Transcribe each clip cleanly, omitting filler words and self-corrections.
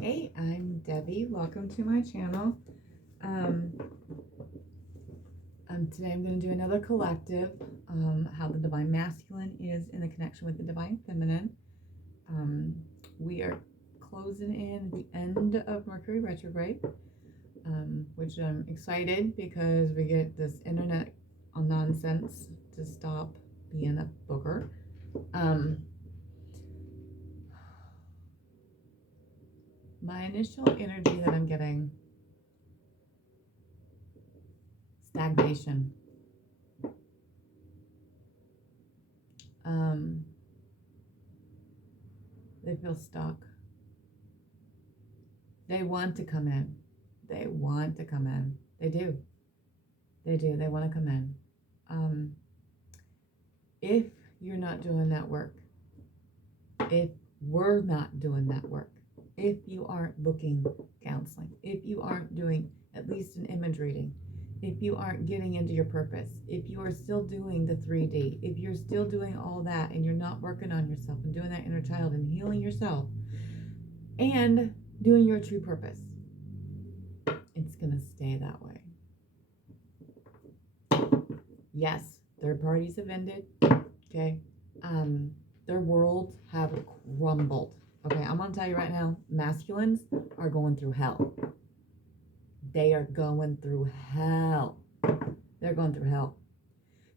Hey, I'm Debbie. Welcome to my channel. Today I'm going to do another collective, how the divine masculine is in the connection with the divine feminine. We are closing in the end of Mercury retrograde, which I'm excited because we get this internet nonsense to stop being a booger. My initial energy that I'm getting, stagnation. They feel stuck. They want to come in. They want to come in. They do. They do. They want to come in. If you're not doing that work, if we're not doing that work, if you aren't booking counseling, if you aren't doing at least an image reading, if you aren't getting into your purpose, if you are still doing the 3D, if you're still doing all that and you're not working on yourself and doing that inner child and healing yourself and doing your true purpose, it's going to stay that way. Yes, third parties have ended. Okay. Their worlds have crumbled. Okay, I'm going to tell you right now, masculines are going through hell. They are going through hell. They're going through hell.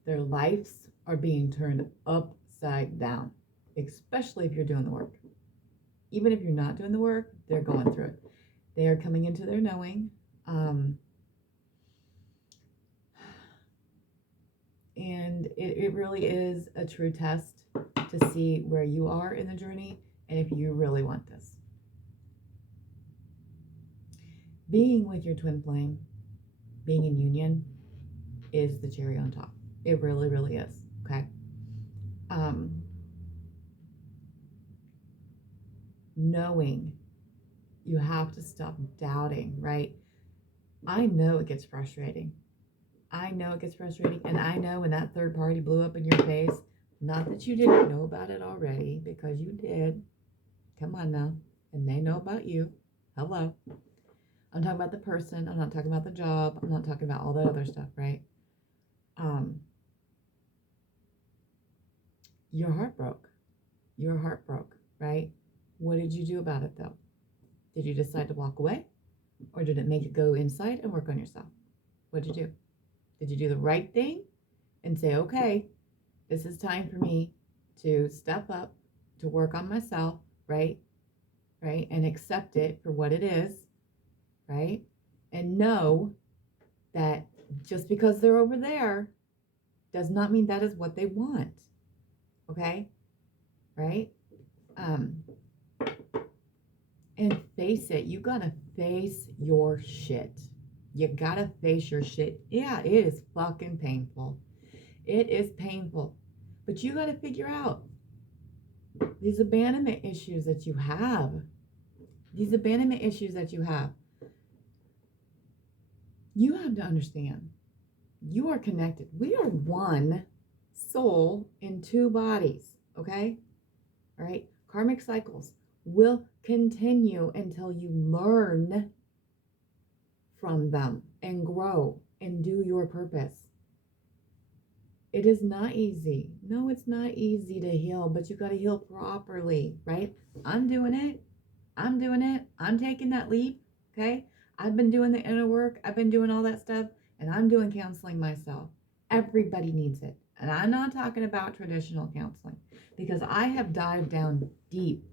Their lives are being turned upside down, especially if you're doing the work. Even if you're not doing the work, they're going through it. They are coming into their knowing. And it really is a true test to see where you are in the journey and if you really want this. Being with your twin flame, being in union, is the cherry on top. It really, really is. Okay. Knowing, you have to stop doubting, right? I know it gets frustrating. I know it gets frustrating, and I know when that third party blew up in your face, not that you didn't know about it already, because you did. Come on now. And they know about you. Hello. I'm talking about the person. I'm not talking about the job. I'm not talking about all that other stuff, right? Your heart broke. Your heart broke, right? What did you do about it, though? Did you decide to walk away? Or did it make you go inside and work on yourself? What did you do? Did you do the right thing and say, okay, this is time for me to step up, to work on myself, right? Right? And accept it for what it is, right? And know that just because they're over there does not mean that is what they want. Okay? Right? And face it. You gotta face your shit. You gotta face your shit. Yeah, it is fucking painful. It is painful. But you gotta figure out these abandonment issues that you have. These abandonment issues that you have. You have to understand. You are connected. We are one soul in two bodies. Okay? All right? Karmic cycles will continue until you learn from them and grow and do your purpose. It is not easy. No, it's not easy to heal, but you got to heal properly, right? I'm doing it. I'm doing it. I'm taking that leap, okay? I've been doing the inner work. I've been doing all that stuff, and I'm doing counseling myself. Everybody needs it. And I'm not talking about traditional counseling, because I have dived down deep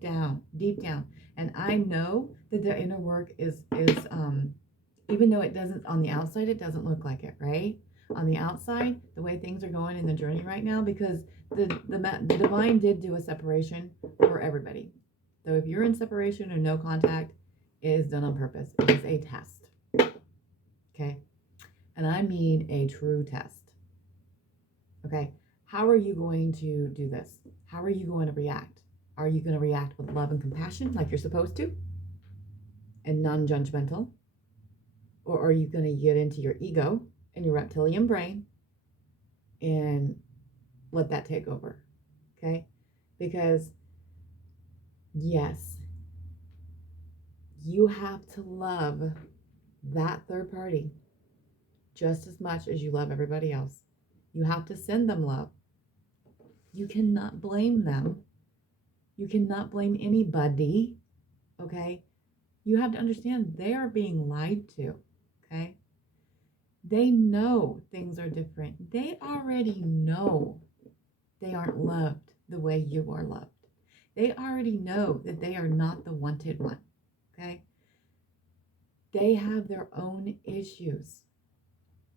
down. And I know that the inner work is even though it doesn't, on the outside, it doesn't look like it, right? On the outside, the way things are going in the journey right now, because the divine did do a separation for everybody. So if you're in separation or no contact, it is done on purpose. It is a test. Okay? And I mean a true test. Okay? How are you going to do this? How are you going to react? Are you going to react with love and compassion like you're supposed to? And non-judgmental? Or are you going to get into your ego and your reptilian brain and let that take over? Okay? Because, yes, You have to love that third party just as much as you love everybody else. You have to send them love. You cannot blame them. You cannot blame anybody, okay? You have to understand they are being lied to, okay? They know things are different. They already know they aren't loved the way you are loved. They already know that they are not the wanted one, okay? They have their own issues.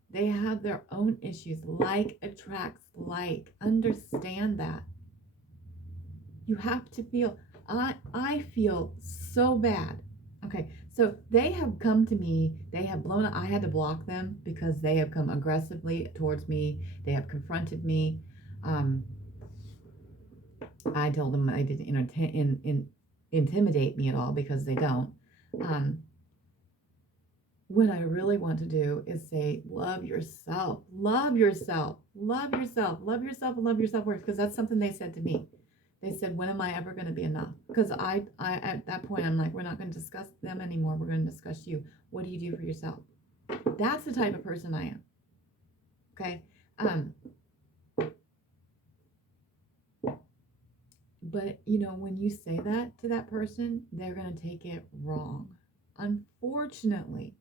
They have their own issues. Like attracts like. Understand that. You have to feel, I feel so bad. Okay, so they have come to me, they have blown up, I had to block them because they have come aggressively towards me. They have confronted me. I told them I didn't intimidate me at all because they don't. What I really want to do is say, love yourself, love yourself, love yourself, love yourself, and love yourself worth, because that's something they said to me. They said, when am I ever going to be enough? Because I at that point, I'm like, we're not going to discuss them anymore. We're going to discuss you. What do you do for yourself? That's the type of person I am. Okay. But, you know, when you say that to that person, they're going to take it wrong. Unfortunately,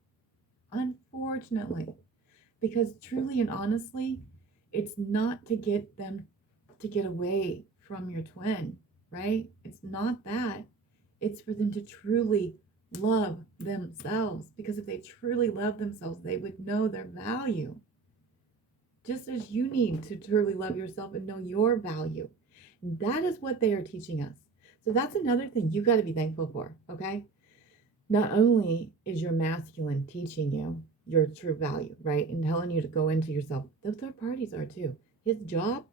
because truly and honestly, it's not to get them to get away from your twin, right? It's not that. It's for them to truly love themselves, because if they truly love themselves, they would know their value. Just as you need to truly love yourself and know your value. That is what they are teaching us. So that's another thing you got to be thankful for, okay? Not only is your masculine teaching you your true value, right? And telling you to go into yourself, the third parties are too. His job,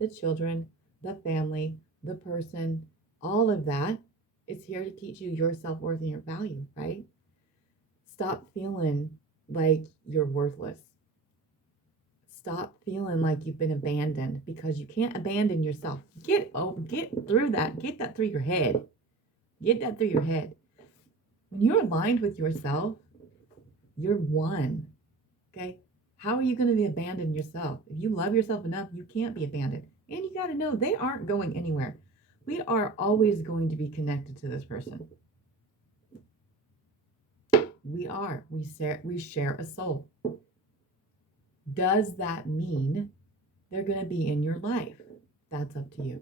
the children, the family, the person, all of that is here to teach you your self-worth and your value, right? Stop feeling like you're worthless. Stop feeling like you've been abandoned, because you can't abandon yourself. Get through that. Get that through your head. Get that through your head. When you're aligned with yourself, you're one. Okay? How are you going to be abandoned yourself? If you love yourself enough, you can't be abandoned. And you got to know they aren't going anywhere. We are always going to be connected to this person. We are. We share a soul. Does that mean they're going to be in your life? That's up to you.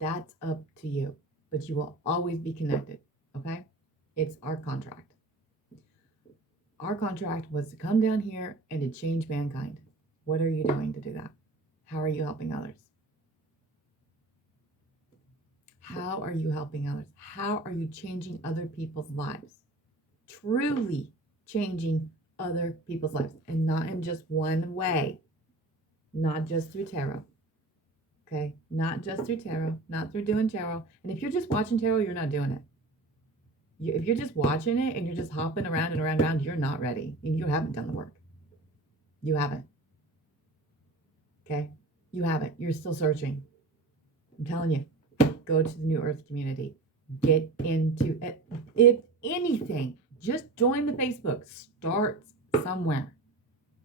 That's up to you. But you will always be connected. Okay? It's our contract. Our contract was to come down here and to change mankind. What are you doing to do that? How are you helping others? How are you helping others? How are you changing other people's lives? Truly changing other people's lives, and not in just one way. Not just through tarot. Okay? Not just through tarot. Not through doing tarot. And if you're just watching tarot, you're not doing it. If you're just watching it and you're just hopping around and around, you're not ready. And you haven't done the work. You haven't. Okay? You haven't. You're still searching. I'm telling you, go to the New Earth community. Get into it. If anything, just join the Facebook. Start somewhere.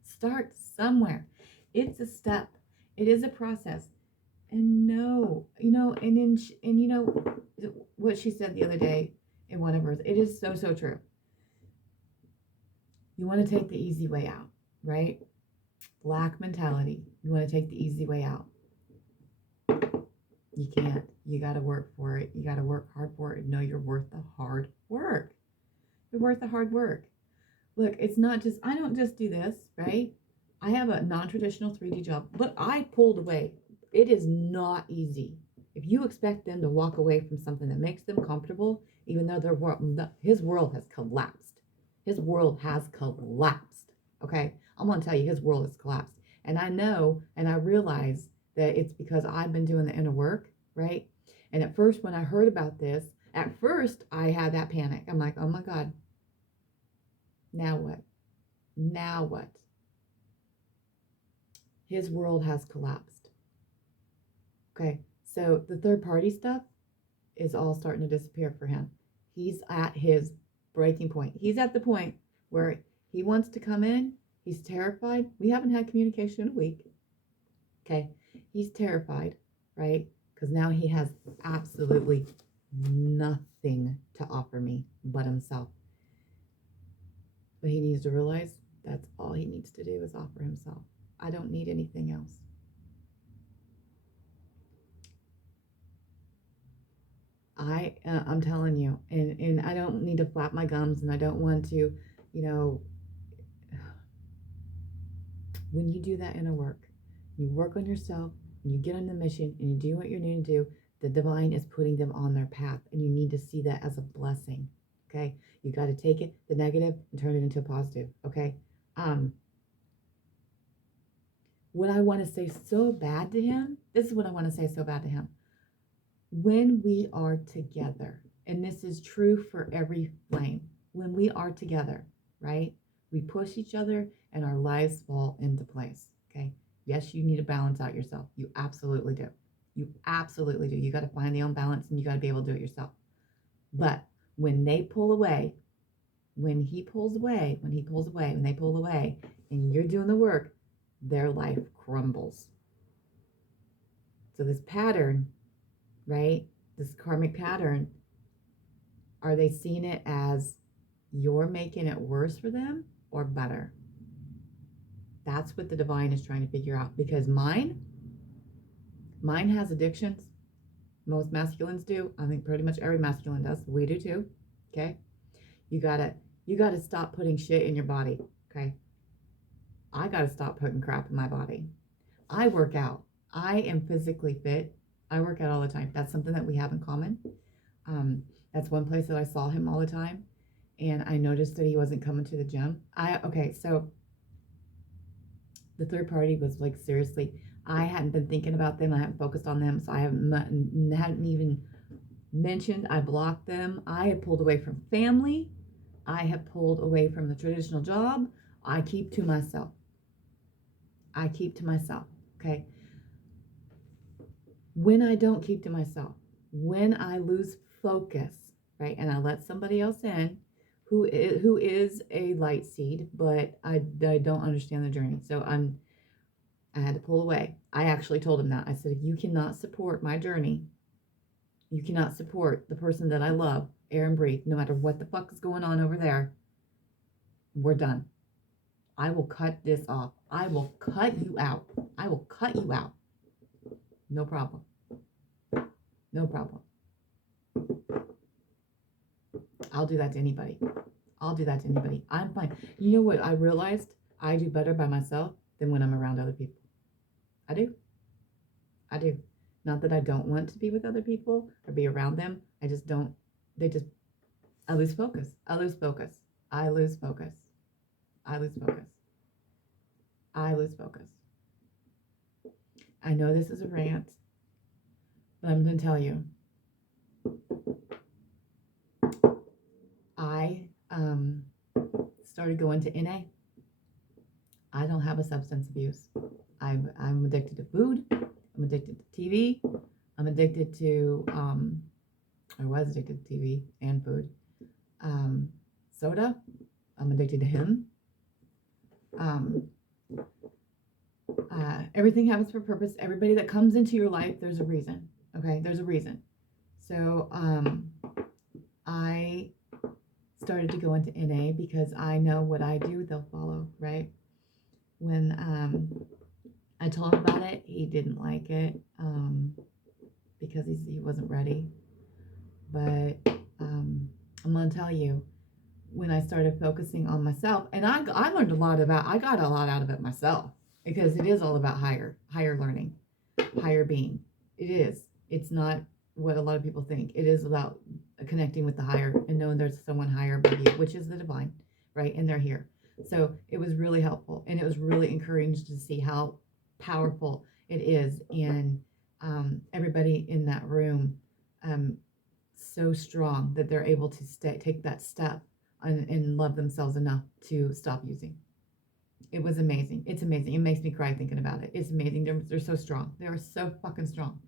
Start somewhere. It's a step. It is a process. And no, you know, and you know what she said the other day in one of hers. It is so, so true. You want to take the easy way out, right? Black mentality. You want to take the easy way out. You can't. You got to work for it. You got to work hard for it and know you're worth the hard work. You're worth the hard work. Look, it's not just, I don't just do this, right? I have a non-traditional 3D job, but I pulled away. It is not easy. If you expect them to walk away from something that makes them comfortable, even though his world has collapsed. His world has collapsed. Okay? I'm going to tell you, his world has collapsed. And I know, and I realize that it's because I've been doing the inner work, right? And at first, when I heard about this, at first I had that panic. I'm like, oh my God. Now what? Now what? His world has collapsed. Okay, so the third party stuff is all starting to disappear for him. He's at his breaking point. He's at the point where he wants to come in. He's terrified. We haven't had communication in a week. Okay. He's terrified, right? Because now he has absolutely nothing to offer me but himself. But he needs to realize that's all he needs to do is offer himself. I don't need anything else. I'm telling you, and I don't need to flap my gums, and I don't want to, you know, when you do that inner work, you work on yourself, and you get on the mission, and you do what you need to do, the divine is putting them on their path, and you need to see that as a blessing, okay? You got to take it, the negative, and turn it into a positive, okay? What I want to say so bad to him, this is what I want to say so bad to him. When we are together, and this is true for every flame, when we are together, right? We push each other and our lives fall into place, okay? Yes, you need to balance out yourself. You absolutely do. You absolutely do. You got to find the own balance and you got to be able to do it yourself. But when they pull away, when he pulls away, when they pull away, and you're doing the work, their life crumbles. So this pattern, right? This karmic pattern, are they seeing it as you're making it worse for them or better? That's what the divine is trying to figure out, because mine has addictions. Most masculines do. I think pretty much every masculine does. We do too. Okay? You gotta stop putting shit in your body. Okay? I gotta stop putting crap in my body. I work out. I am physically fit. I work out all the time. That's something that we have in common. That's one place that I saw him all the time, and I noticed that he wasn't coming to the gym. So the third party was like, seriously, I hadn't been thinking about them. I haven't focused on them, so I hadn't even mentioned. I blocked them. I had pulled away from family. I have pulled away from the traditional job. I keep to myself. Okay? When I don't keep to myself, when I lose focus, right, and I let somebody else in who is a light seed, but I don't understand the journey. So I had to pull away. I actually told him that. I said, if you cannot support my journey, you cannot support the person that I love, air and breathe, no matter what the fuck is going on over there, we're done. I will cut this off. I will cut you out. I will cut you out. No problem. No problem. I'll do that to anybody. I'm fine. You know what I realized? I do better by myself than when I'm around other people. I do. Not that I don't want to be with other people or be around them. I just don't. I lose focus. I lose focus. I know this is a rant, but I'm going to tell you. I started going to NA. I don't have a substance abuse. I'm addicted to food. I'm addicted to TV. I'm addicted to, I was addicted to TV and food. Soda. I'm addicted to him. Everything happens for a purpose. Everybody that comes into your life, there's a reason. Okay, there's a reason. So I started to go into NA because I know what I do, they'll follow, right? When I told him about it, he didn't like it because he wasn't ready. But I'm going to tell you, when I started focusing on myself, and I learned a lot about, I got a lot out of it myself, because it is all about higher learning, higher being. It is. It's not what a lot of people think. It is about connecting with the higher and knowing there's someone higher above you, which is the divine, right? And they're here. So it was really helpful, and it was really encouraging to see how powerful it is, and everybody in that room so strong that they're able to take that step and love themselves enough to stop using. It was amazing. It's amazing. It makes me cry thinking about it. It's amazing. They're so strong. They are so fucking strong.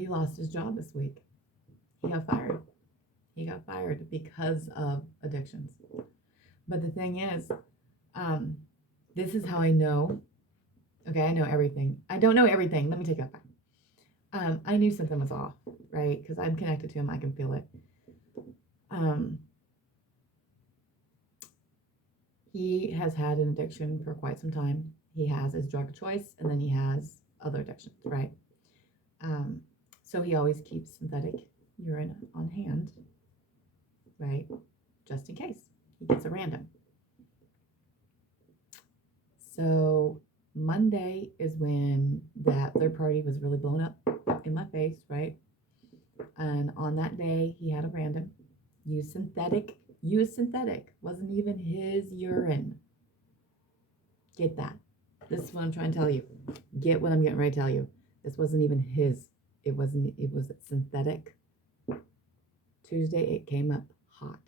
He lost his job this week. He got fired. He got fired because of addictions. But the thing is, this is how I know. Okay, I know everything. I don't know everything. Let me take that back. I knew something was off, right? Because I'm connected to him. I can feel it. He has had an addiction for quite some time. He has his drug of choice, and then he has other addictions, right? So he always keeps synthetic urine on hand, right? Just in case he gets a random. So Monday is when that third party was really blown up in my face, right? And on that day, he had a random. Used synthetic. Wasn't even his urine. Get that. This is what I'm trying to tell you. Get what I'm getting ready to tell you. This wasn't even his. It was synthetic. Tuesday, it came up hot.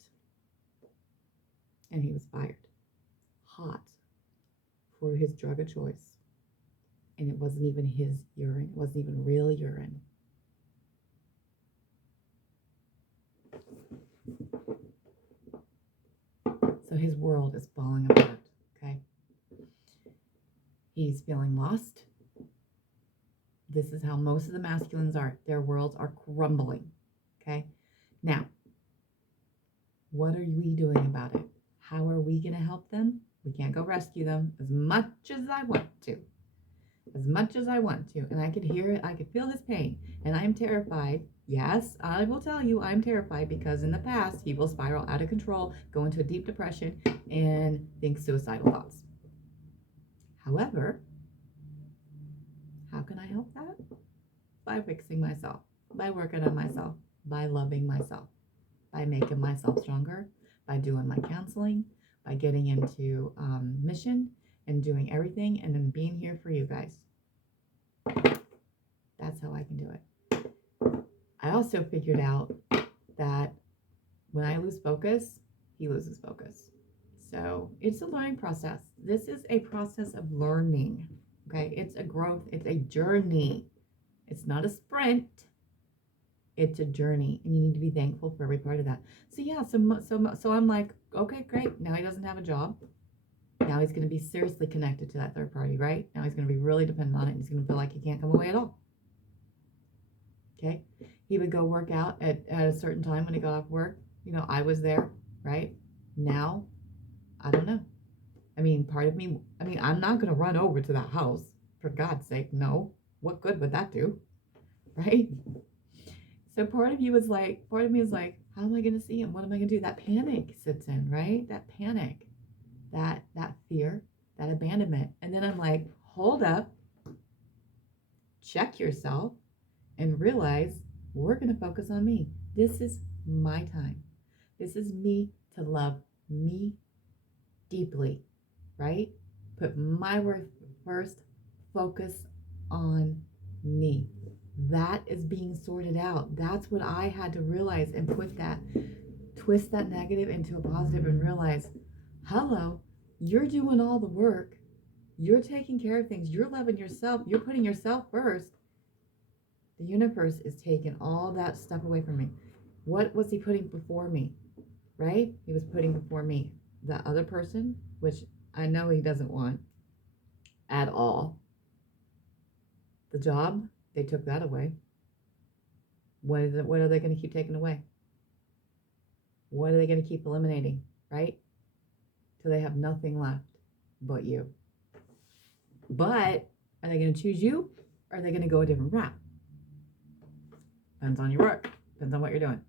And he was fired. Hot. For his drug of choice. And it wasn't even his urine. It wasn't even real urine. So his world is falling apart, okay? He's feeling lost. This is how most of the masculines are. Their worlds are crumbling, okay? Now, what are we doing about it? How are we going to help them? We can't go rescue them as much as I want to. As much as I want to. And I could hear it. I could feel his pain. And I'm terrified. Yes, I will tell you I'm terrified because in the past, he will spiral out of control, go into a deep depression, and think suicidal thoughts. However, how can I help that? By fixing myself, by working on myself, by loving myself, by making myself stronger, by doing my counseling, by getting into mission and doing everything and then being here for you guys. That's how I can do it. I also figured out that when I lose focus, he loses focus. So it's a learning process. This is a process of learning. Okay, it's a growth. It's a journey. It's not a sprint. It's a journey, and you need to be thankful for every part of that. So yeah, so I'm like, okay, great. Now he doesn't have a job. Now he's going to be seriously connected to that third party, right? Now he's going to be really dependent on it. And he's going to feel like he can't come away at all. Okay, he would go work out at a certain time when he got off work. You know, I was there, right? Now, I don't know. I mean, part of me, I'm not going to run over to that house. For God's sake, no. What good would that do? Right? So part of me is like, how am I going to see him? What am I going to do? That panic sits in, right? That panic, that fear, that abandonment. And then I'm like, hold up, check yourself, and realize we're going to focus on me. This is my time. This is me to love me deeply, right? Put my worth first, focus on me. That is being sorted out. That's what I had to realize and twist that negative into a positive and realize, hello, you're doing all the work. You're taking care of things. You're loving yourself. You're putting yourself first. The universe is taking all that stuff away from me. What was he putting before me, right? He was putting before me the other person, which I know he doesn't want at all. The job, they took that away. What are they going to keep taking away? What are they going to keep eliminating, right? Till they have nothing left but you. But are they going to choose you? Or are they going to go a different route? Depends on your work. Depends on what you're doing.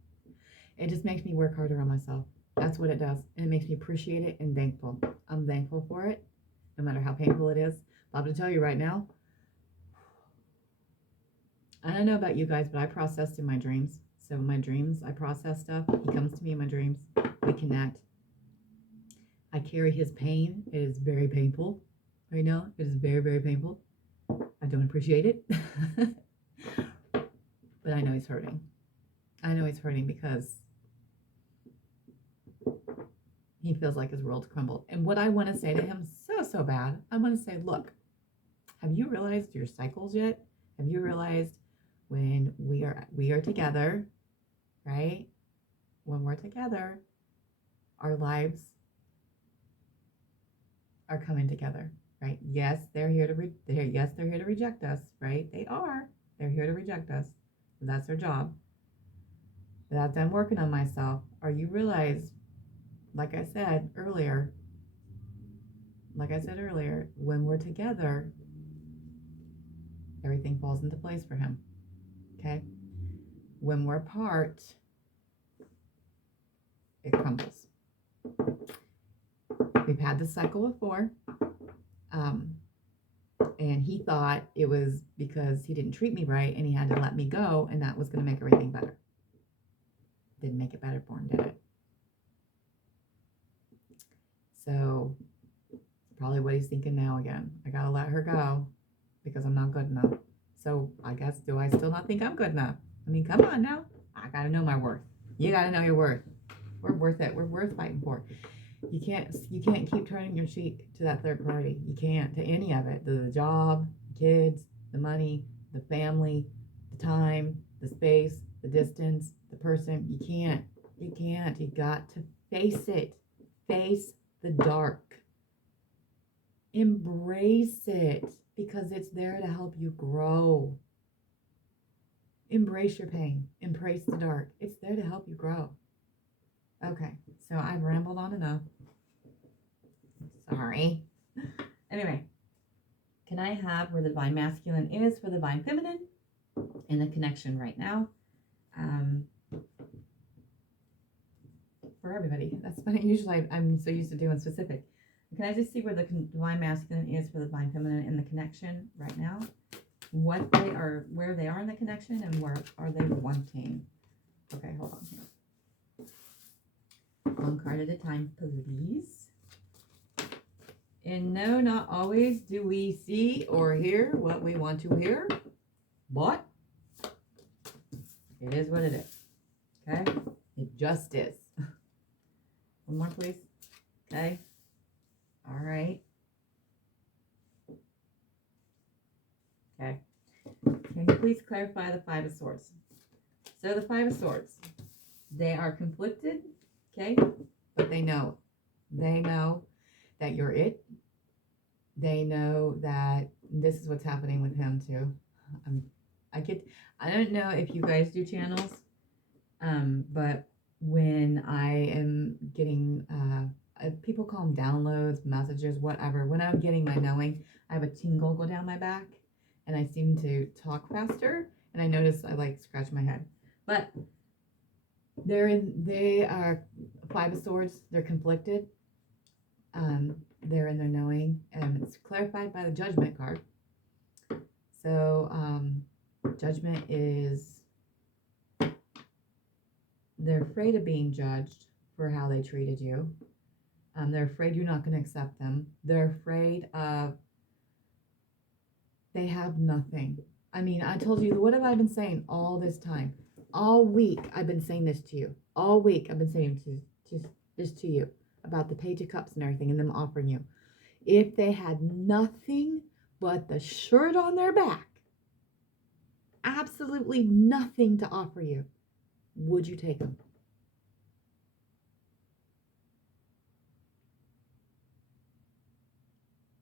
It just makes me work harder on myself. That's what it does. And it makes me appreciate it and thankful. I'm thankful for it, no matter how painful it is. I'm going to tell you right now, I don't know about you guys, but I processed in my dreams. So in my dreams, I process stuff. He comes to me in my dreams. We connect. I carry his pain. It is very painful. Right now, it is very, very painful. I don't appreciate it. But I know he's hurting. I know he's hurting because he feels like his world's crumbled. And what I want to say to him so bad, I want to say, look, have you realized your cycles yet? Have you realized when we are together, right? When we're together, our lives are coming together, right? Yes, they're here to they're here to reject us, right? They're here to reject us. That's their job. But as I'm working on myself, or you realize, like I said earlier, when we're together, everything falls into place for him. Okay? When we're apart, it crumbles. We've had this cycle before. And he thought it was because he didn't treat me right and he had to let me go, and that was going to make everything better. Didn't make it better for him, did it? So probably what he's thinking now again. I got to let her go because I'm not good enough. So I guess, do I still not think I'm good enough? I mean, come on now. I got to know my worth. You got to know your worth. We're worth it. We're worth fighting for. You can't keep turning your cheek to that third party. You can't, to any of it. The job, the kids, the money, the family, the time, the space, the distance, the person. You can't. You got to face it. Face the dark. Embrace it, because it's there to help you grow. Embrace your pain. Embrace the dark. It's there to help you grow. Okay, so I've rambled on enough. Sorry. Anyway, can I have where the divine masculine is for the divine feminine in the connection right now? For everybody. That's funny. Usually I'm so used to doing specific. Can I just see where the divine masculine is for the divine feminine in the connection right now? What they are, where they are in the connection, and where are they wanting? Okay, hold on here. One card at a time, please. And no, not always do we see or hear what we want to hear, but it is what it is. Okay? It just is. One more, please. Okay? All right. Okay. Can you please clarify the Five of Swords? So the Five of Swords, they are conflicted, okay? But they know. They know that you're it. They know that this is what's happening with him too. I don't know if you guys do channels, but when I am getting, people call them downloads, messages, whatever. When I'm getting my knowing, I have a tingle go down my back, and I seem to talk faster, and I notice I like scratch my head. But they are Five of Swords. They're conflicted. They're in their knowing, and it's clarified by the Judgment card. So Judgment is, they're afraid of being judged for how they treated you. They're afraid you're not going to accept them. They're afraid of, they have nothing. I mean, I told you, what have I been saying all this time? All week I've been saying this to you. All week I've been saying this to you about the Page of Cups and everything, and them offering you. If they had nothing but the shirt on their back, absolutely nothing to offer you, would you take them?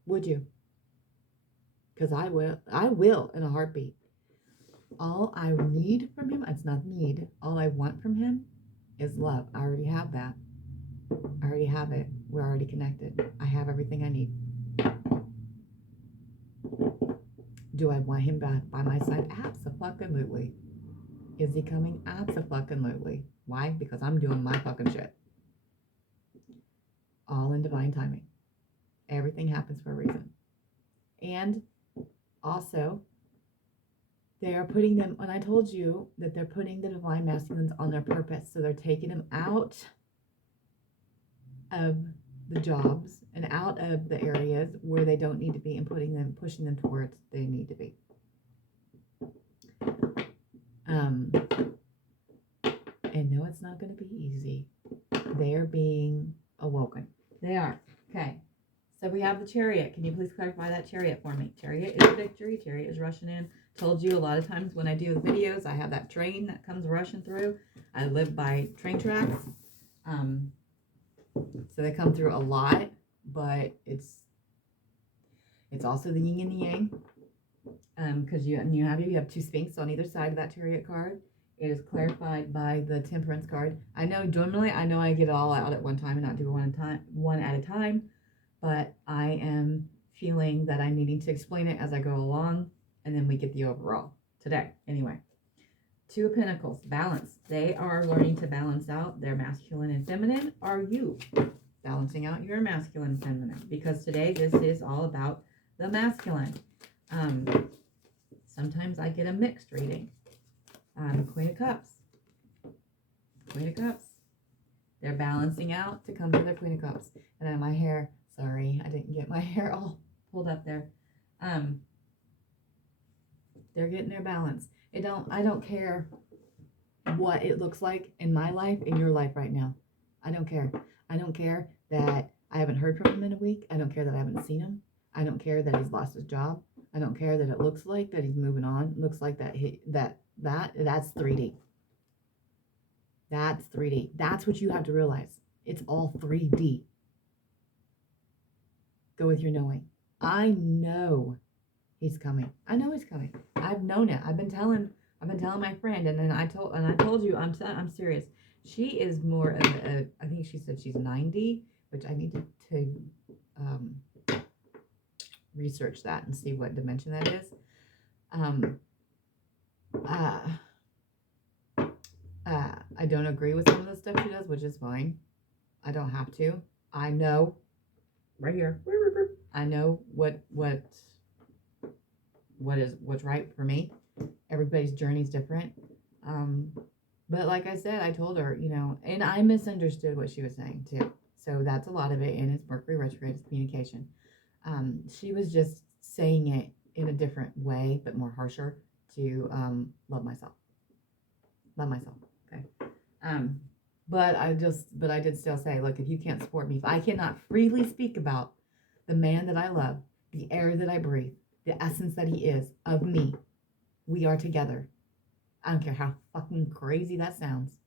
Would you? Because I will in a heartbeat. All I need from him, it's not need, all I want from him is love. I already have that. I already have it. We're already connected. I have everything I need. Do I want him back by my side? Abso-fucking-lutely. Is he coming? Abso-fucking-lutely. Why? Because I'm doing my fucking shit. All in divine timing. Everything happens for a reason. And also, they are putting them, and I told you that they're putting the divine masculines on their purpose. So they're taking them out of the jobs and out of the areas where they don't need to be, and pushing them towards they need to be. And no, it's not going to be easy. They are being awoken. They are. Okay. So we have the Chariot. Can you please clarify that Chariot for me? Chariot is victory. Chariot is rushing in. Told you a lot of times when I do the videos, I have that train that comes rushing through. I live by train tracks. So they come through a lot, but it's also the yin and the yang. Because you have two Sphinx on either side of that Chariot card. It is clarified by the Temperance card. I know normally I get it all out at one time and not do one at a time, but I am feeling that I'm needing to explain it as I go along, and then we get the overall today. Anyway, Two of Pentacles, balance. They are learning to balance out their masculine and feminine. Are you balancing out your masculine and feminine? Because today this is all about the masculine. Sometimes I get a mixed reading. Queen of Cups. Queen of Cups. They're balancing out to come to their Queen of Cups. And then my hair, sorry, I didn't get my hair all pulled up there. They're getting their balance. I don't care what it looks like in my life, in your life right now. I don't care. I don't care that I haven't heard from him in a week. I don't care that I haven't seen him. I don't care that he's lost his job. I don't care that it looks like that he's moving on. Looks like that's 3D. That's 3D. That's what you have to realize. It's all 3D. Go with your knowing. I know he's coming. I know he's coming. I've known it. I've been telling my friend, and then I told you I'm serious. She is more of a, I think she said she's 90, which I need to research that and see what dimension that is. I don't agree with some of the stuff she does, which is fine. I don't have to. I know right here. I know what's right for me. Everybody's journey is different. But like I said, I told her, and I misunderstood what she was saying too. So that's a lot of it, and it's Mercury retrograde, it's communication. She was just saying it in a different way, but more harsher, to love myself. Okay. But I did still say, look, if you can't support me, if I cannot freely speak about the man that I love, the air that I breathe, the essence that he is of me, we are together. I don't care how fucking crazy that sounds.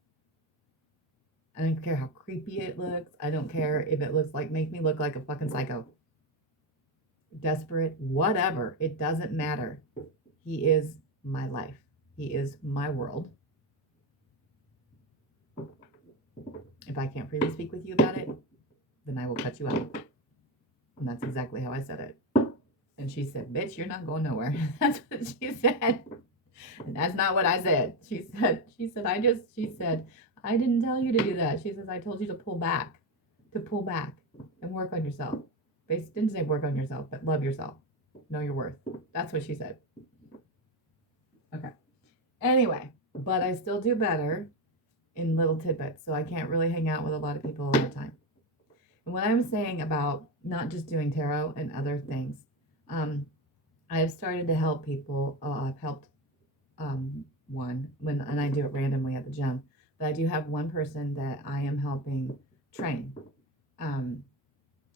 I don't care how creepy it looks. I don't care if it make me look like a fucking psycho. Desperate, whatever. It doesn't matter. He is my life. He is my world. If I can't freely speak with you about it, then I will cut you out. And that's exactly how I said it. And she said, bitch, you're not going nowhere. That's what she said. And that's not what I said. She said, I didn't tell you to do that. She says, I told you to pull back and work on yourself. They didn't say work on yourself, but love yourself. Know your worth. That's what she said. Okay. Anyway, but I still do better in little tidbits, so I can't really hang out with a lot of people all the time. And what I'm saying about not just doing tarot and other things, I have started to help people. I've helped one and I do it randomly at the gym, but I do have one person that I am helping train. And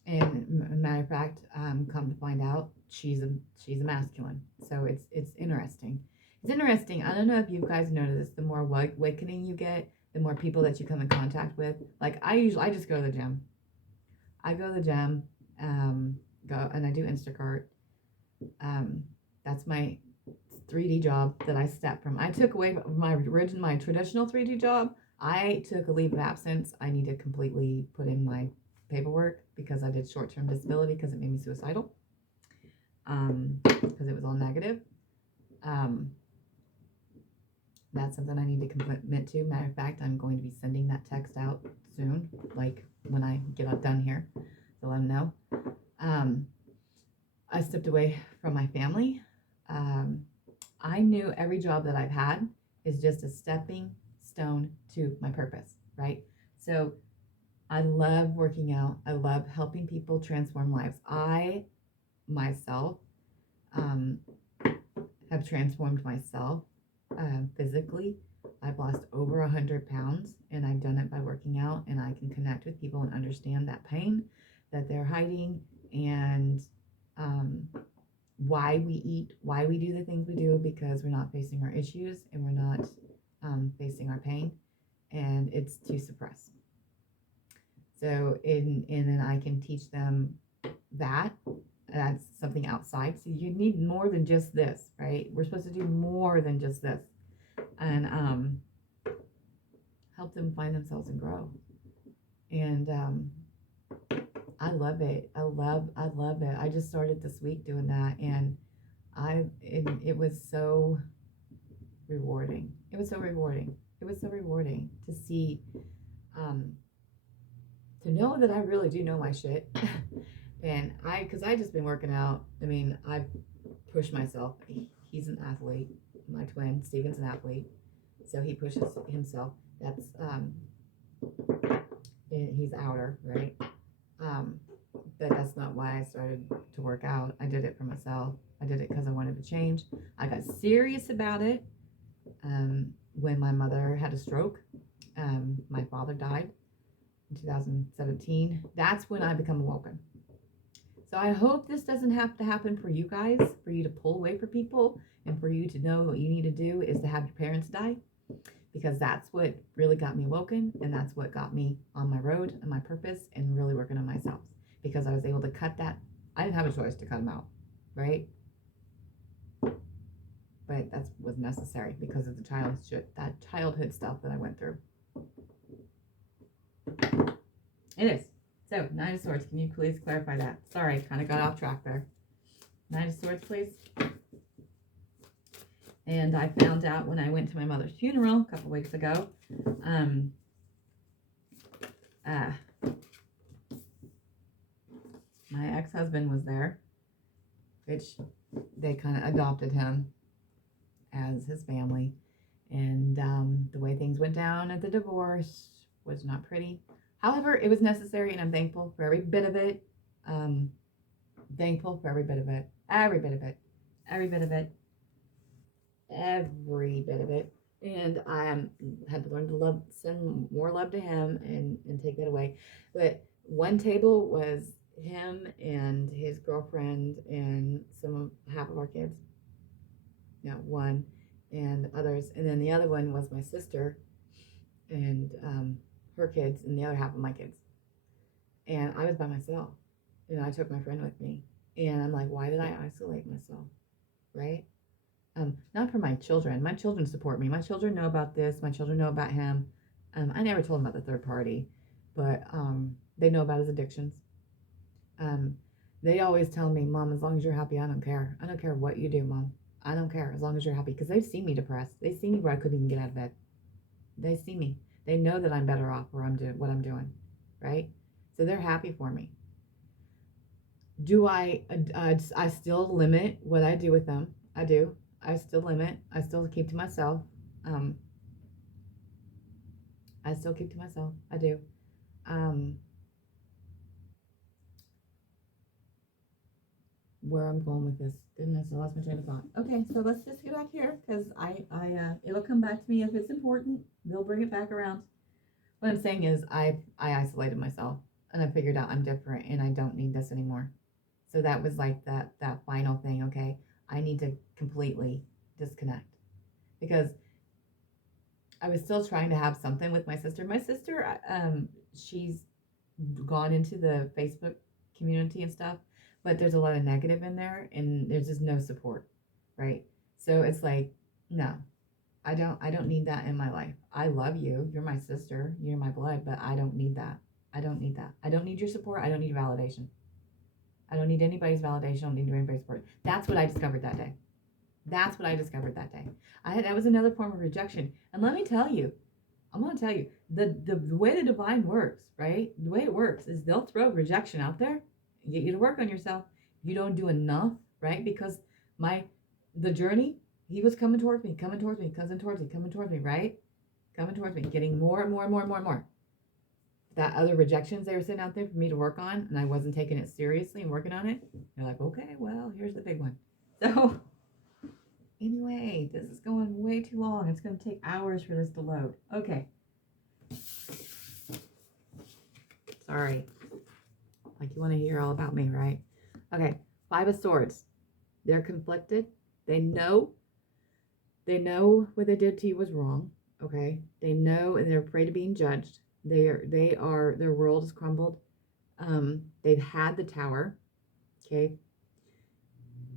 matter of fact, come to find out, she's a masculine. So it's interesting. It's interesting. I don't know if you guys notice, the more awakening you get, the more people that you come in contact with. Like I just go to the gym. I go to the gym, go and I do Instacart. That's my 3D job that I stepped from. I took away my traditional 3D job. I took a leave of absence. I need to completely put in my paperwork because I did short-term disability because it made me suicidal. Because it was all negative. That's something I need to commit to. Matter of fact, I'm going to be sending that text out soon, like when I get done here, to let them know. I stepped away from my family. I knew every job that I've had is just a stepping stone to my purpose, right? So I love working out. I love helping people transform lives. I, myself, have transformed myself physically. I've lost over 100 pounds, and I've done it by working out, and I can connect with people and understand that pain that they're hiding, and why we eat, why we do the things we do, because we're not facing our issues and we're not facing our pain, and it's to suppress. So and then I can teach them that that's something outside. So you need more than just this, right? We're supposed to do more than just this, and help them find themselves and grow. And I love it. I love it. I just started this week doing that, and it was so rewarding. It was so rewarding. It was so rewarding to see, to know that I really do know my shit. And because I just been working out. I mean, I've pushed myself. He's an athlete. My twin, Steven's an athlete. So he pushes himself. That's, he's outer, right? But that's not why I started to work out. I did it for myself. I did it because I wanted to change. I got serious about it when my mother had a stroke. My father died in 2017. That's when I become awoken. So I hope this doesn't have to happen for you guys, for you to pull away from people, and for you to know what you need to do is to have your parents die, because that's what really got me awoken, and that's what got me on my road and my purpose and really working on myself, because I was able to cut that. I didn't have a choice to cut them out, right? But that was necessary because of the childhood stuff that I went through. It is. So, Nine of Swords, can you please clarify that? Sorry, kind of got off track there. Nine of Swords, please. And I found out when I went to my mother's funeral a couple weeks ago, my ex-husband was there, which they kind of adopted him as his family. And the way things went down at the divorce was not pretty. However, it was necessary, and I'm thankful for every bit of it. Thankful for every bit of it. Every bit of it. Every bit of it. Every bit of it. And I had to learn to send more love to him and take that away. But one table was him and his girlfriend and half of our kids. No, one, and others. And then the other one was my sister and her kids and the other half of my kids. And I was by myself. And I took my friend with me. And I'm like, why did I isolate myself? Right? Not for my children. My children support me. My children know about this. My children know about him. I never told them about the third party, but they know about his addictions. They always tell me, Mom, as long as you're happy, I don't care. I don't care what you do, Mom. I don't care as long as you're happy, because they've seen me depressed. They see me where I couldn't even get out of bed. They see me. They know that I'm better off where I'm doing what I'm doing, right? So they're happy for me. Do I still limit what I do with them? I do. I still limit. I still keep to myself. I still keep to myself. I do. Where I'm going with this. Goodness, I lost my train of thought. Okay, so let's just get back here, because it'll come back to me if it's important. They'll bring it back around. What I'm saying is I isolated myself, and I figured out I'm different and I don't need this anymore. So that was like that final thing. Okay, I need to completely disconnect, because I was still trying to have something with my sister. My sister, she's gone into the Facebook community and stuff, but there's a lot of negative in there, and there's just no support, right? So it's like, no, I don't need that in my life. I love you. You're my sister. You're my blood, but I don't need that. I don't need that. I don't need your support. I don't need your validation. I don't need anybody's validation. I don't need anybody's support. That's what I discovered that day. That's what I discovered that day. That was another form of rejection. And let me tell you, I'm going to tell you, the way the divine works, right? The way it works is they'll throw rejection out there, get you to work on yourself. You don't do enough, right? Because the journey, he was coming towards me, right? Coming towards me, getting more and more and more and more and more. That other rejections they were sitting out there for me to work on, and I wasn't taking it seriously and working on it. They're like, okay, well, here's the big one. So anyway, this is going way too long. It's going to take hours for this to load. Okay. Sorry. Like, you want to hear all about me, right? Okay. 5 of Swords. They're conflicted. They know what they did to you was wrong. Okay. They know, and they're afraid of being judged. Their world is crumbled. They've had the tower. Okay.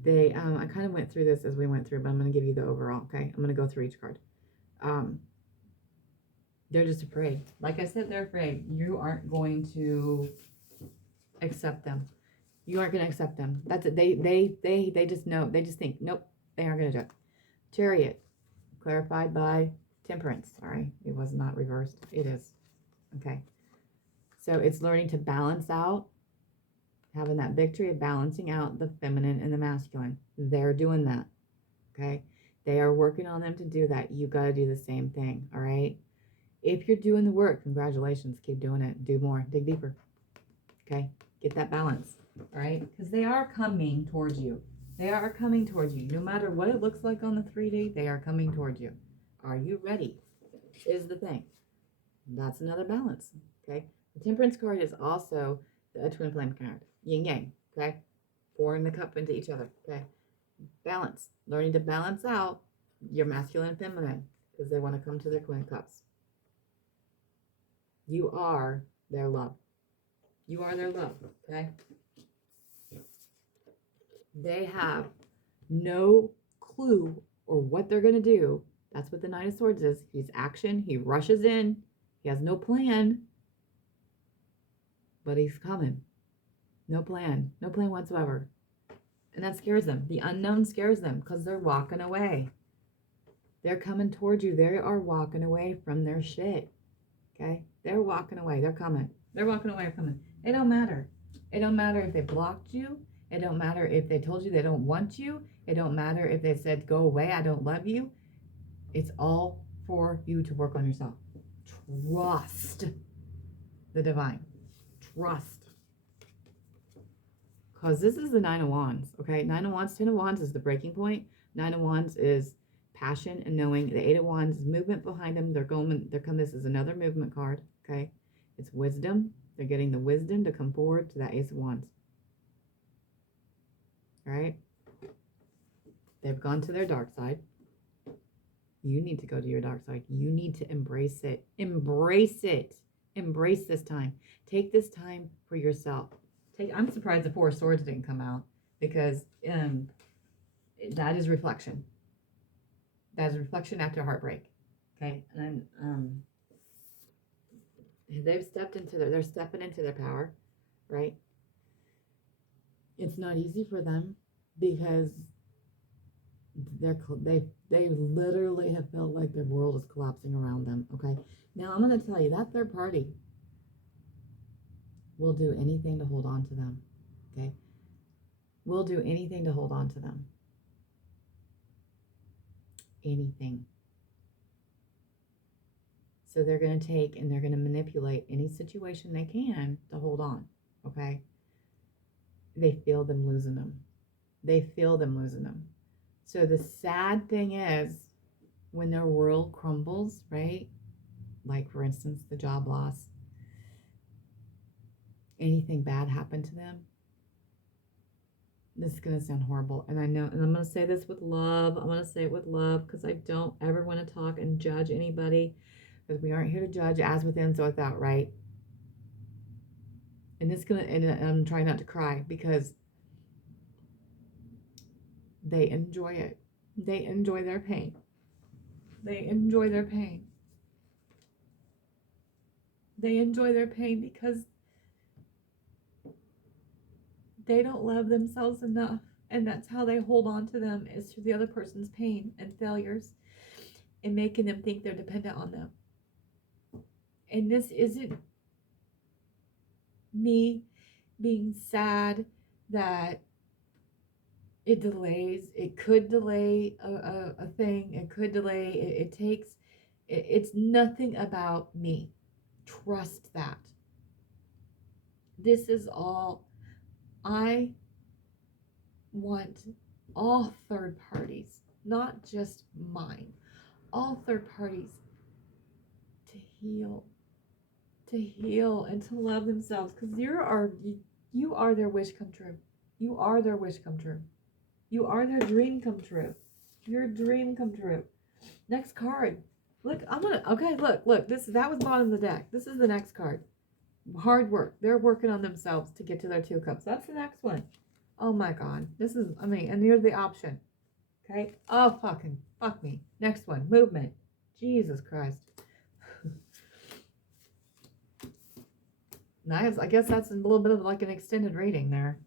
I kind of went through this as we went through, but I'm going to give you the overall. Okay. I'm going to go through each card. They're just afraid. Like I said, they're afraid. You aren't going to accept them. You aren't going to accept them. That's it. They just know. They just think, nope, they aren't going to do it. Chariot, clarified by Temperance. Sorry, it was not reversed. It is. Okay. So it's learning to balance out, having that victory of balancing out the feminine and the masculine. They're doing that. Okay. They are working on them to do that. You got to do the same thing. All right. If you're doing the work, congratulations. Keep doing it. Do more. Dig deeper. Okay. Get that balance. All right. Because they are coming towards you. They are coming towards you. No matter what it looks like on the 3D, they are coming towards you. Are you ready? Is the thing. That's another balance. Okay. The Temperance card is also a twin flame card. Yin yang. Okay. Pouring the cup into each other. Okay. Balance. Learning to balance out your masculine and feminine because they want to come to their twin cups. You are their love. You are their love. Okay. They have no clue or what they're going to do. That's what the Nine of Swords is. He's action. He rushes in. He has no plan. But he's coming. No plan. No plan whatsoever. And that scares them. The unknown scares them because they're walking away. They're coming towards you. They are walking away from their shit. Okay? They're walking away. They're coming. They're walking away. They're coming. It don't matter. It don't matter if they blocked you. It don't matter if they told you they don't want you. It don't matter if they said, go away, I don't love you. It's all for you to work on yourself. Trust the divine. Trust. Because this is the Nine of Wands, okay? Nine of Wands, Ten of Wands is the breaking point. Nine of Wands is passion and knowing. The Eight of Wands is movement behind them. They're coming. This is another movement card, okay? It's wisdom. They're getting the wisdom to come forward to that Ace of Wands. All right? They've gone to their dark side. You need to go to your dark side. You need to embrace it. Embrace it. Embrace this time. Take this time for yourself. I'm surprised the Four of Swords didn't come out because that is reflection. That is reflection after heartbreak. Okay, and they've stepped into they're stepping into their power, right? It's not easy for them because they literally have felt like their world is collapsing around them. Okay, now I'm going to tell you that third party will do anything to hold on to them. Okay, will do anything to hold on to them. Anything. So they're going to take and they're going to manipulate any situation they can to hold on. Okay, they feel them losing them. They feel them losing them. So the sad thing is when their world crumbles, right? Like for instance, the job loss, anything bad happened to them. This is going to sound horrible. And I know, and I'm going to say this with love. I'm going to say it with love because I don't ever want to talk and judge anybody because we aren't here to judge as within, so without, right? And I'm trying not to cry because they enjoy it. They enjoy their pain. They enjoy their pain. They enjoy their pain because they don't love themselves enough. And that's how they hold on to them, is through the other person's pain and failures and making them think they're dependent on them. And this isn't me being sad that it delays. It could delay a thing. It could delay. It's nothing about me. Trust that. This is all. I want all third parties, not just mine, all third parties to heal and to love themselves, because you are their wish come true. You are their wish come true. You are their dream come true. Your dream come true. Next card. Look, okay, look. That was bottom of the deck. This is the next card. Hard work. They're working on themselves to get to their 2 cups. That's the next one. Oh my God. This is, and here's the option. Okay. Oh, fuck me. Next one. Movement. Jesus Christ. Nice. I guess that's a little bit of like an extended reading there.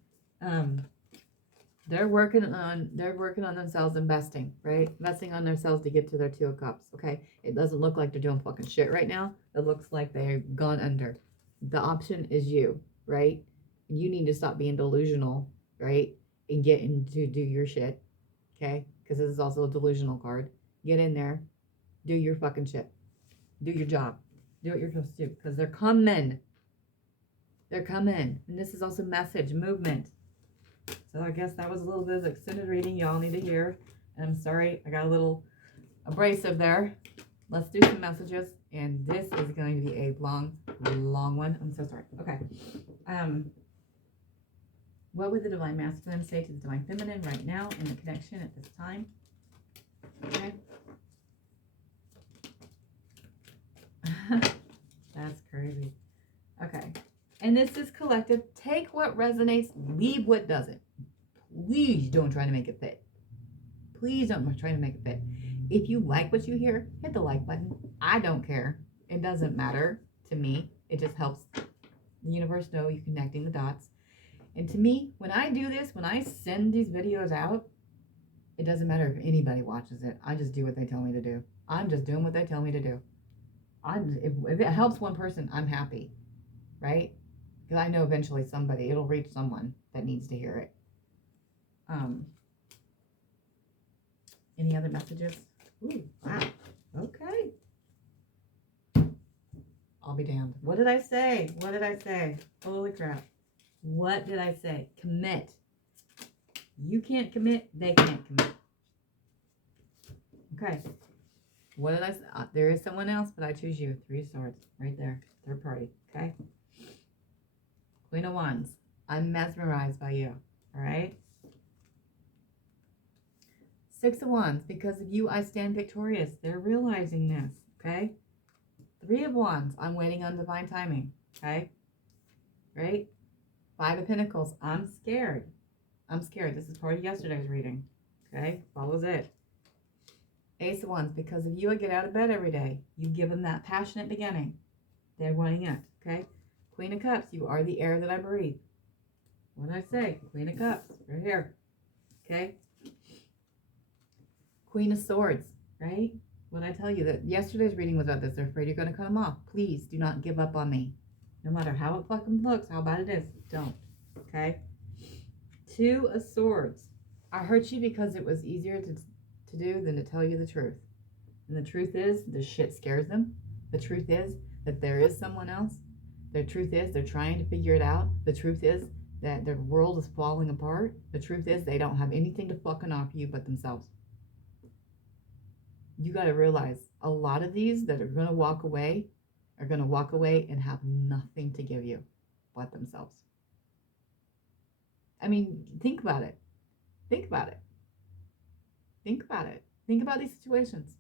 They're working on themselves, investing, right? Investing on themselves to get to their 2 of cups. Okay. It doesn't look like they're doing fucking shit right now. It looks like they've gone under. The option is you, right? You need to stop being delusional, right? And get into do your shit. Okay. Because this is also a delusional card. Get in there. Do your fucking shit. Do your job. Do what you're supposed to do. Because they're coming. They're coming. And this is also message, movement. So I guess that was a little bit of extended reading y'all need to hear. And I'm sorry, I got a little abrasive there. Let's do some messages. And this is going to be a long one. I'm so sorry. Okay. What would the Divine Masculine say to the Divine Feminine right now in the connection at this time? Okay. That's crazy. Okay. And this is collective. Take what resonates, leave what doesn't. Please don't try to make it fit. Please don't try to make it fit. If you like what you hear, hit the like button. I don't care. It doesn't matter to me. It just helps the universe know you're connecting the dots. And to me, when I do this, when I send these videos out, it doesn't matter if anybody watches it. I just do what they tell me to do. I'm just doing what they tell me to do. If it helps one person, I'm happy, right? Because I know eventually it'll reach someone that needs to hear it. Any other messages? Ooh, wow. Okay. I'll be damned. What did I say? What did I say? Holy crap. What did I say? Commit. You can't commit. They can't commit. Okay. What did I say? There is someone else, but I choose you. 3 of Swords. Right there. Third party. Okay. Queen of Wands. I'm mesmerized by you. All right. 6 of Wands. Because of you, I stand victorious. They're realizing this. Okay. 3 of Wands. I'm waiting on divine timing. Okay. Right. 5 of Pentacles. I'm scared. I'm scared. This is part of yesterday's reading. Okay. Follows it. Ace of Wands. Because of you, I get out of bed every day. You give them that passionate beginning. They're wanting it. Okay. Queen of Cups. You are the air that I breathe. What did I say? Queen of Cups. Right here. Okay. Queen of Swords. Right. When I tell you that yesterday's reading was about this, they're afraid you're going to cut them off. Please do not give up on me. No matter how it fucking looks, how bad it is. Don't. Okay. 2 of Swords. I hurt you because it was easier to do than to tell you the truth. And the truth is, the shit scares them. The truth is that there is someone else. The truth is they're trying to figure it out. The truth is that their world is falling apart. The truth is they don't have anything to fucking offer you but themselves. You got to realize a lot of these that are going to walk away are going to walk away and have nothing to give you but themselves. I mean, think about it. Think about it. Think about it. Think about these situations.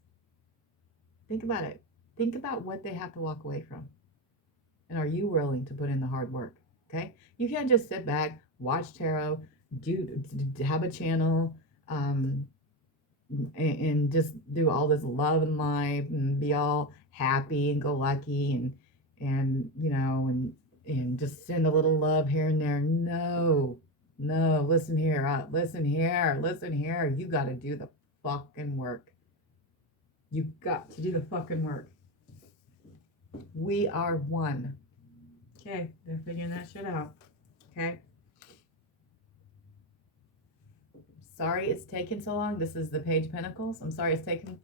Think about it. Think about what they have to walk away from. And are you willing to put in the hard work? Okay? You can't just sit back, watch tarot, have a channel, and just do all this love in life and be all happy and go lucky and you know and just send a little love here and there. No, listen here, listen here. You got to do the fucking work. You got to do the fucking work. We are one. Okay, they're figuring that shit out. Okay. Sorry it's taken so long. This is the Page of Pentacles. I'm sorry it's taking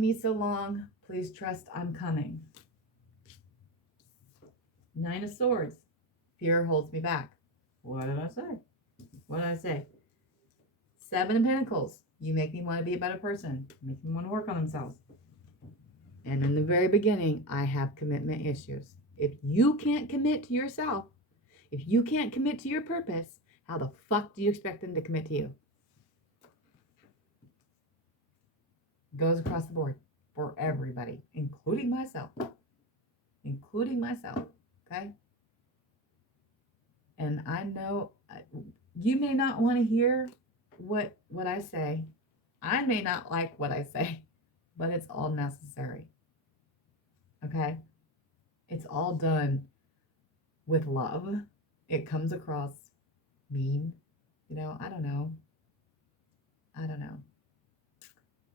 me so long. Please trust I'm coming. 9 of Swords. Fear holds me back. What did I say? What did I say? 7 of Pentacles. You make me want to be a better person. Make me want to work on themselves. And in the very beginning, I have commitment issues. If you can't commit to yourself, if you can't commit to your purpose, how the fuck do you expect them to commit to you? Goes across the board for everybody, including myself. Including myself, okay? And I know you may not want to hear what I say. I may not like what I say, but it's all necessary. Okay? It's all done with love. It comes across mean, you know, I don't know.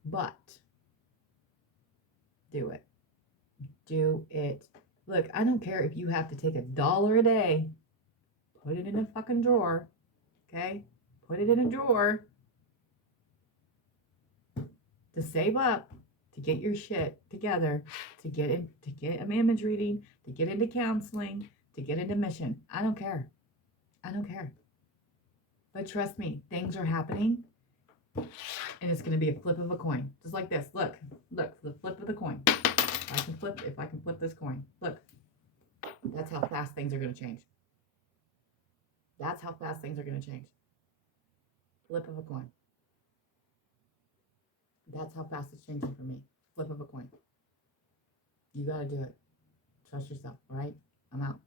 But do it. Do it. Look, I don't care if you have to take $1 a day, put it in a fucking drawer, okay? Put it in a drawer to save up, to get your shit together, to get an image reading, to get into counseling, to get into mission. I don't care. But trust me, things are happening, and it's going to be a flip of a coin, just like this. Look, the flip of the coin. If I can flip this coin, look. That's how fast things are going to change. That's how fast things are going to change. Flip of a coin. That's how fast it's changing for me. Flip of a coin. You got to do it. Trust yourself, all right? I'm out.